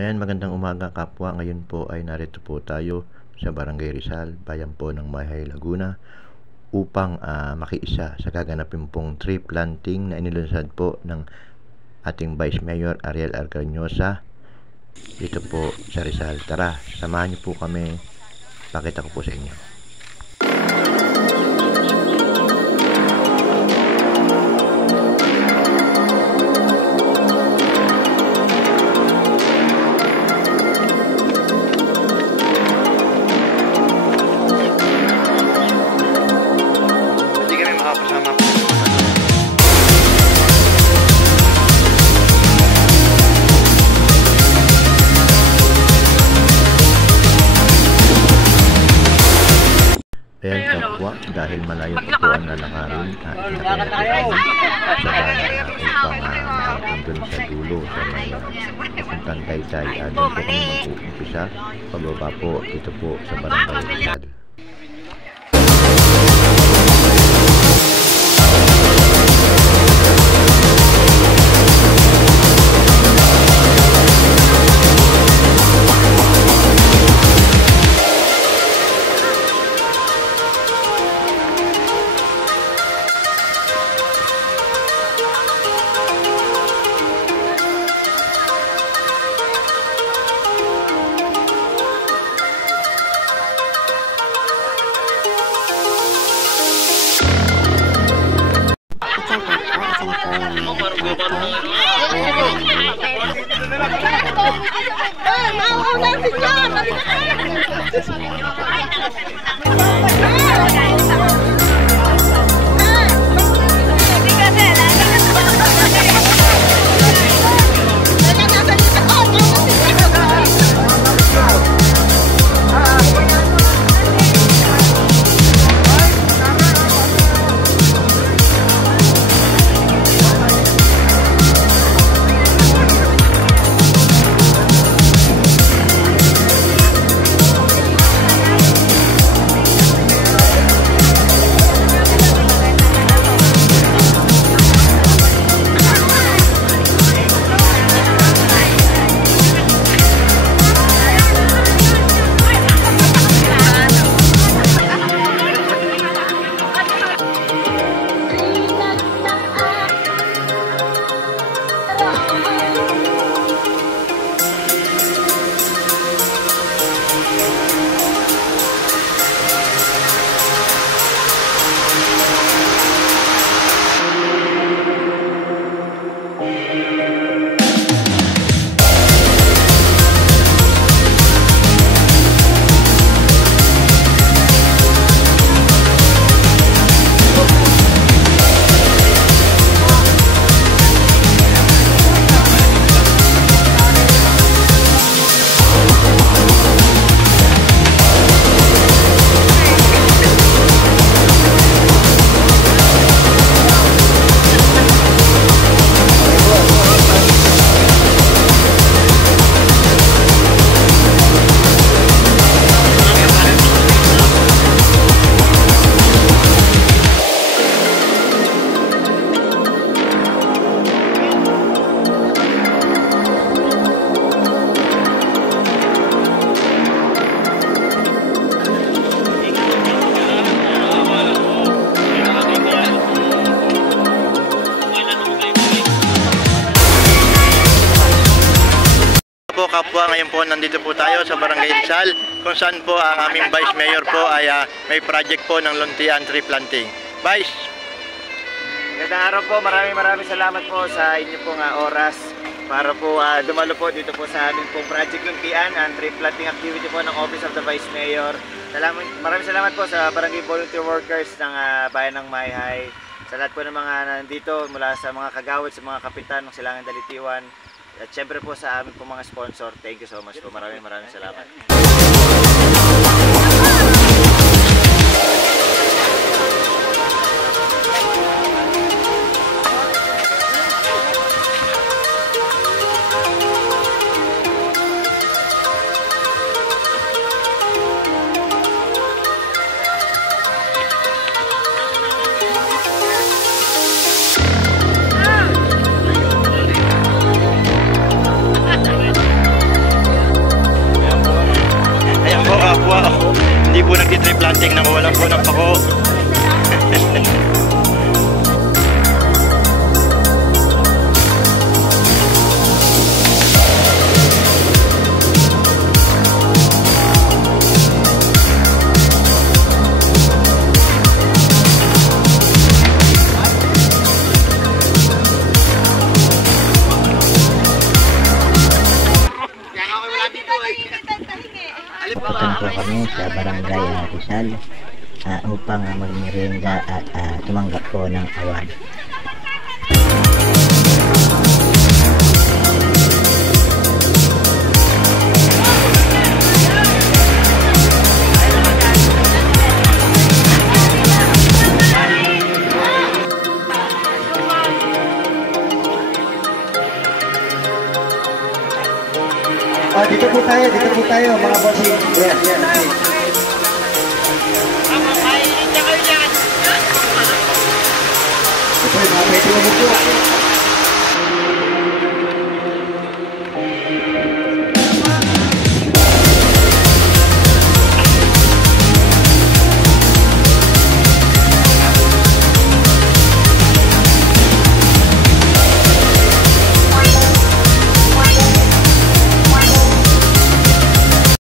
Ayan, magandang umaga kapwa. Ngayon po ay narito po tayo sa Barangay Rizal, bayan po ng Mayhay, Laguna, upang makiisa sa gaganapin pong tree planting na inilunsad po ng ating Vice Mayor Ariel Arcañosa dito po sa Rizal. Tara, samahan niyo po kami, pakita ko po sa inyo. Ayan kapwa, dahil malayo pa po ang lalakarin, nandun sa dulo sa may puntang Taytay. Doon po kami mag-uumpisa pagbaba po dito po sa Barangay Rizal. Kapwa, ngayon po nandito po tayo sa Barangay Rizal kung saan po ang aming Vice Mayor po ay may project po ng luntian tree planting. Vice! Magandang araw po, maraming salamat po sa inyo pong oras para po dumalo po dito po sa aming pong project luntian and tree planting activity po ng Office of the Vice Mayor. Maraming salamat po sa Barangay Volunteer Workers ng Bayan ng Mayhay, sa lahat po ng mga nandito mula sa mga kagawad, sa mga kapitan ng Silangan Dalitiwan. At syempre po sa amin po mga sponsor, thank you so much po. Maraming salamat. Rizal upang magmerienda at tumanggap po ng award. Dito po tayo mga bossing. Yes. Ito yung mga pwede mo po.